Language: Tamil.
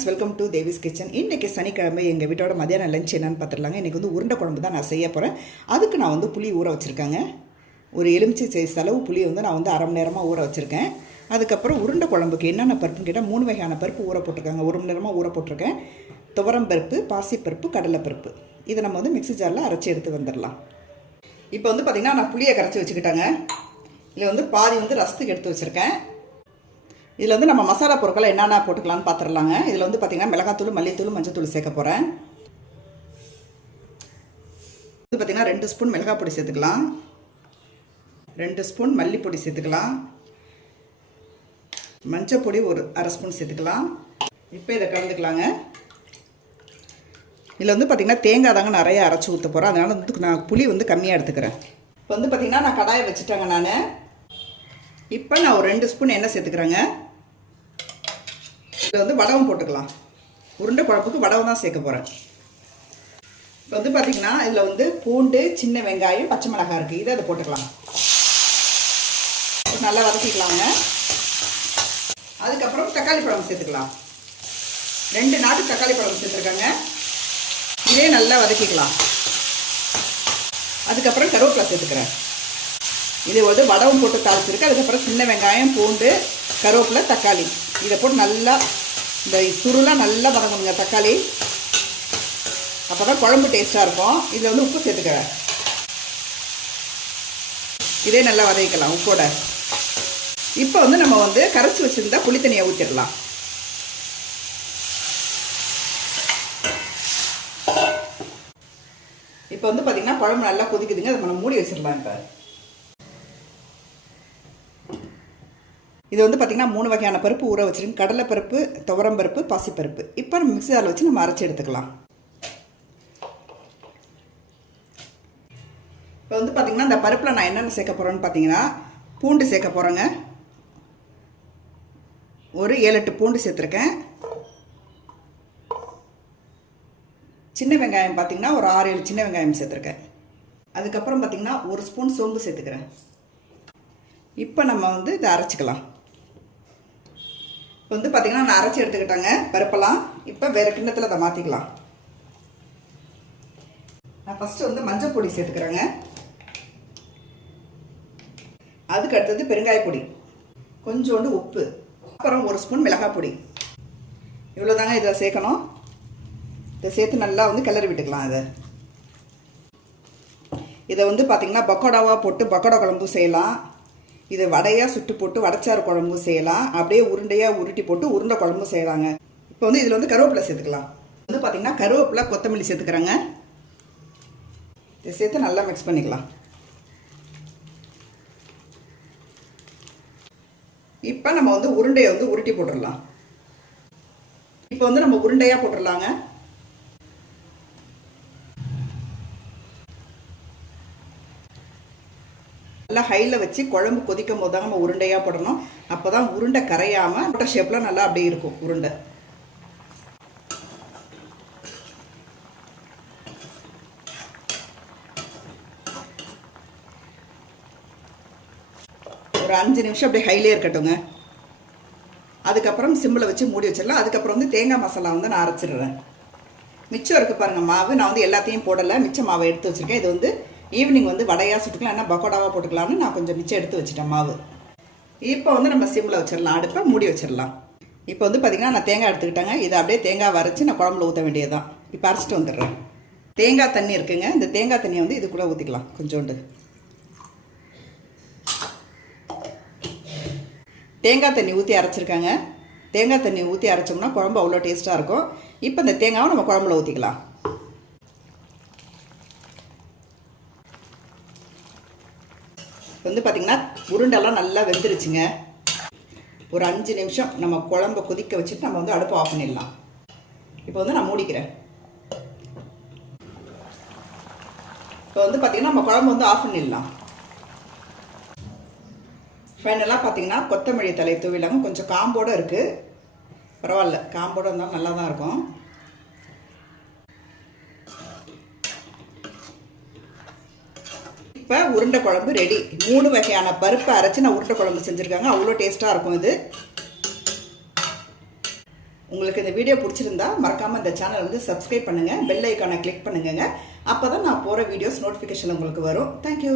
Friends, welcome to Devi's kitchen. இன்றைக்கி சனிக்கிழமை எங்கள் வீட்டோட மதியான லஞ்ச் என்னன்னு பார்த்துடலாங்க. இன்றைக்கி வந்து உருண்டை குழம்பு தான் நான் செய்ய போகிறேன். அதுக்கு நான் வந்து புளி ஊற வச்சுருக்கேங்க. ஒரு எலுமிச்சை சைஸ் அளவு புளி வந்து நான் வந்து அரை மணி நேரமாக ஊற வச்சுருக்கேன். அதுக்கப்புறம் உருண்டை குழம்புக்கு என்னென்ன பருப்புன்னு கேட்டால் 3 வகையான பருப்பு ஊற போட்டிருக்காங்க. 1 மணி நேரமாக ஊற போட்டிருக்கேன். துவரம் பருப்பு, பாசிப்பருப்பு, கடலைப்பருப்பு. இதை நம்ம வந்து மிக்ஸி ஜாரில் அரைச்சி எடுத்து வந்துடலாம். இப்போ வந்து பார்த்திங்கன்னா நான் புளியை கரைச்சி வச்சுக்கிட்டேங்க. இதில் வந்து பாதி வந்து ரசத்துக்கு எடுத்து வச்சுருக்கேன். இதில் வந்து நம்ம மசாலா பொருட்களை என்னென்ன போட்டுக்கலான்னு பார்த்துடலாங்க. இதில் வந்து பார்த்திங்கன்னா மிளகாத்தூள், மல்லித்தூள், மஞ்சத்தூள் சேர்க்க போகிறேன். வந்து பார்த்திங்கன்னா 2 ஸ்பூன் மிளகாய் பொடி சேர்த்துக்கலாம், 2 ஸ்பூன் மல்லிப்பொடி சேர்த்துக்கலாம், மஞ்சள் பொடி ஒரு அரை ஸ்பூன் சேர்த்துக்கலாம். இப்போ இதை கலந்துக்கலாங்க. இதில் வந்து பார்த்திங்கன்னா தேங்காய் தாங்க நிறைய அரைச்சி ஊற்ற போகிறேன். அதனால் வந்து நான் புளி வந்து கம்மியாக எடுத்துக்கிறேன். இப்போ வந்து பார்த்திங்கன்னா நான் கடாயை வச்சுட்டேங்க. இப்போ நான் ஒரு 2 ஸ்பூன் எண்ணெய் சேர்த்துக்கிறேங்க. இதில் வந்து வடகம் போட்டுக்கலாம். உருண்டை குழம்புக்கு வடகம் தான் சேர்க்க போகிறேன். இப்போ வந்து பார்த்திங்கன்னா இதில் வந்து பூண்டு, சின்ன வெங்காயம், பச்சை மிளகாய் இருக்குது. இதை போட்டுக்கலாம். நல்லா வதக்கிக்கலாங்க. அதுக்கப்புறம் தக்காளி பழம் சேர்த்துக்கலாம். 2 நாட்டு தக்காளி பழம் சேர்த்துருக்காங்க. இதே நல்லா வதக்கிக்கலாம். அதுக்கப்புறம் கருவேப்பிலை சேர்த்துக்கிறேன். இது வந்து வடகம் போட்டு தாளிச்சிருக்கு. அதுக்கப்புறம் சின்ன வெங்காயம், பூண்டு, கருவேப்பிலை, தக்காளி இதை போட்டு நல்லா இந்த சுருளாக நல்லா வதங்கணுங்க தக்காளி. அப்போ தான் குழம்பு டேஸ்ட்டாக இருக்கும். இதில் வந்து உப்பு சேர்த்துக்கிறேன். இதே நல்லா வதக்கிக்கலாம் உப்போட. இப்போ வந்து நம்ம வந்து கரைச்சி வச்சுருந்தா புளி தண்ணியை ஊற்றிடலாம். இப்போ வந்து பார்த்திங்கன்னா குழம்பு நல்லா கொதிக்குதுங்க. அதை நம்ம மூடி வச்சிடலாம். இப்போ இது வந்து பார்த்திங்கன்னா 3 வகையான பருப்பு ஊற வச்சுருங்க. கடலைப்பருப்பு, துவரம் பருப்பு, பாசிப்பருப்பு. இப்போ நம்ம மிக்ஸி ஜாரில் வச்சு நம்ம அரைச்சி எடுத்துக்கலாம். இப்போ வந்து பார்த்திங்கன்னா இந்த பருப்பில் நான் என்னென்ன சேர்க்க போகிறேன்னு பார்த்தீங்கன்னா பூண்டு சேர்க்க போகிறேங்க. ஒரு 7-8 பூண்டு சேர்த்துருக்கேன். சின்ன வெங்காயம் பார்த்திங்கன்னா ஒரு 6-7 சின்ன வெங்காயம் சேர்த்துருக்கேன். அதுக்கப்புறம் பார்த்திங்கன்னா 1 ஸ்பூன் சோம்பு சேர்த்துக்கிறேன். இப்போ நம்ம வந்து இதை அரைச்சிக்கலாம். இப்போ வந்து பார்த்திங்கன்னா நான் அரைச்சி எடுத்துக்கிட்டேங்க பருப்பெல்லாம். இப்போ வேறு கிண்ணத்தில் அதை மாற்றிக்கலாம். நான் ஃபஸ்ட்டு வந்து மஞ்சள் பொடி சேர்த்துக்கிறேங்க. அதுக்கு அடுத்தது பெருங்காய பொடி, கொஞ்சோண்டு உப்பு, அப்புறம் 1 ஸ்பூன் மிளகாய் பொடி. இவ்வளோ தாங்க இதை சேர்க்கணும். இதை சேர்த்து நல்லா வந்து கிளறி விட்டுக்கலாம். இதை வந்து பார்த்திங்கன்னா பக்கோடாவாக போட்டு பக்கோடா குழம்பும் செய்யலாம். இது வடையாக சுட்டு போட்டு வடைச்சாறு குழம்பும் செய்யலாம். அப்படியே உருண்டையாக உருட்டி போட்டு உருண்டை குழம்பும் செய்யலாங்க. இப்போ வந்து இதில் வந்து கருவேப்பிலை சேர்த்துக்கலாம். வந்து பார்த்திங்கன்னா கருவேப்பிலை, கொத்தமல்லி சேர்த்துக்கிறேங்க. இதை சேர்த்து நல்லா மிக்ஸ் பண்ணிக்கலாம். இப்போ நம்ம வந்து உருண்டையை வந்து உருட்டி போட்டுடலாம். இப்போ வந்து நம்ம உருண்டையாக போட்டுடலாங்க. நல்லா ஹையில் வச்சு குழம்பு கொதிக்கும் போது தான் நம்ம உருண்டையாக போடணும். அப்போ தான் உருண்டை கரையாமல் போட்ட ஷேப்பில் நல்லா அப்படியே இருக்கும் உருண்டை. ஒரு 5 நிமிஷம் அப்படியே ஹைலே இருக்கட்டுங்க. அதுக்கப்புறம் சிம்மில் வச்சு மூடி வச்சிடலாம். அதுக்கப்புறம் வந்து தேங்காய் மசாலா வந்து நான் அரைச்சிடுறேன். மிச்சம் இருக்குது பாருங்கள் மாவு. நான் வந்து எல்லாத்தையும் போடலை, மிச்சம் மாவை எடுத்து வச்சுருக்கேன். இது வந்து ஈவினிங் வந்து வடையாக சுட்டுக்கலாம், என்ன பக்கோடாவாக போட்டுக்கலாம்னு நான் கொஞ்சம் மிச்சம் எடுத்து வச்சுட்டேன் மாவு. இப்போ வந்து நம்ம சிம்மில் வச்சிடலாம். அடுப்பை மூடி வச்சிடலாம். இப்போ வந்து பார்த்திங்கன்னா நான் தேங்காய் எடுத்துக்கிட்டேங்க. இதை அப்படியே தேங்காய் வரைச்சி நான் குழம்புல ஊற்ற வேண்டியது தான். இப்போ அரைச்சிட்டு வந்துடுறேன். தேங்காய் தண்ணி இருக்குங்க. இந்த தேங்காய் தண்ணியை வந்து இது கூட ஊற்றிக்கலாம். கொஞ்சோண்டு தேங்காய் தண்ணி ஊற்றி அரைச்சிருக்காங்க. தேங்காய் தண்ணி ஊற்றி அரைச்சோம்னா குழம்பு அவ்வளோ டேஸ்ட்டாக இருக்கும். இப்போ இந்த தேங்காவை நம்ம குழம்புல ஊற்றிக்கலாம். வந்து பார்த்திங்கன்னா உருண்டெல்லாம் நல்லா வெந்துருச்சுங்க. ஒரு 5 நிமிஷம் நம்ம குழம்பை கொதிக்க வச்சுட்டு நம்ம வந்து அடுப்பு ஆஃப் பண்ணிடலாம். இப்போ வந்து நான் மூடிக்கிறேன். இப்போ வந்து பார்த்திங்கன்னா நம்ம குழம்பு வந்து ஆஃப் பண்ணிடலாம். ஃபைனலாக பார்த்திங்கன்னா கொத்தமல்லி தலை தூவிலாங்க. கொஞ்சம் காம்போடு இருக்குது, பரவாயில்ல. காம்போடு இருந்தாலும் நல்லா தான் இருக்கும். இப்போ உருண்டை குழம்பு ரெடி. 3 வகையான பருப்பை அரைச்சி நான் உருண்டை குழம்பு செஞ்சுருக்காங்க. அவ்வளோ டேஸ்ட்டாக இருக்கும் இது. உங்களுக்கு இந்த வீடியோ பிடிச்சிருந்தா மறக்காமல் இந்த சேனல் வந்து சப்ஸ்கிரைப் பண்ணுங்கள், பெல் ஐக்கானை கிளிக் பண்ணுங்க. அப்போ தான் நான் போகிற வீடியோஸ் நோட்டிஃபிகேஷன் உங்களுக்கு வரும். தேங்க்யூ.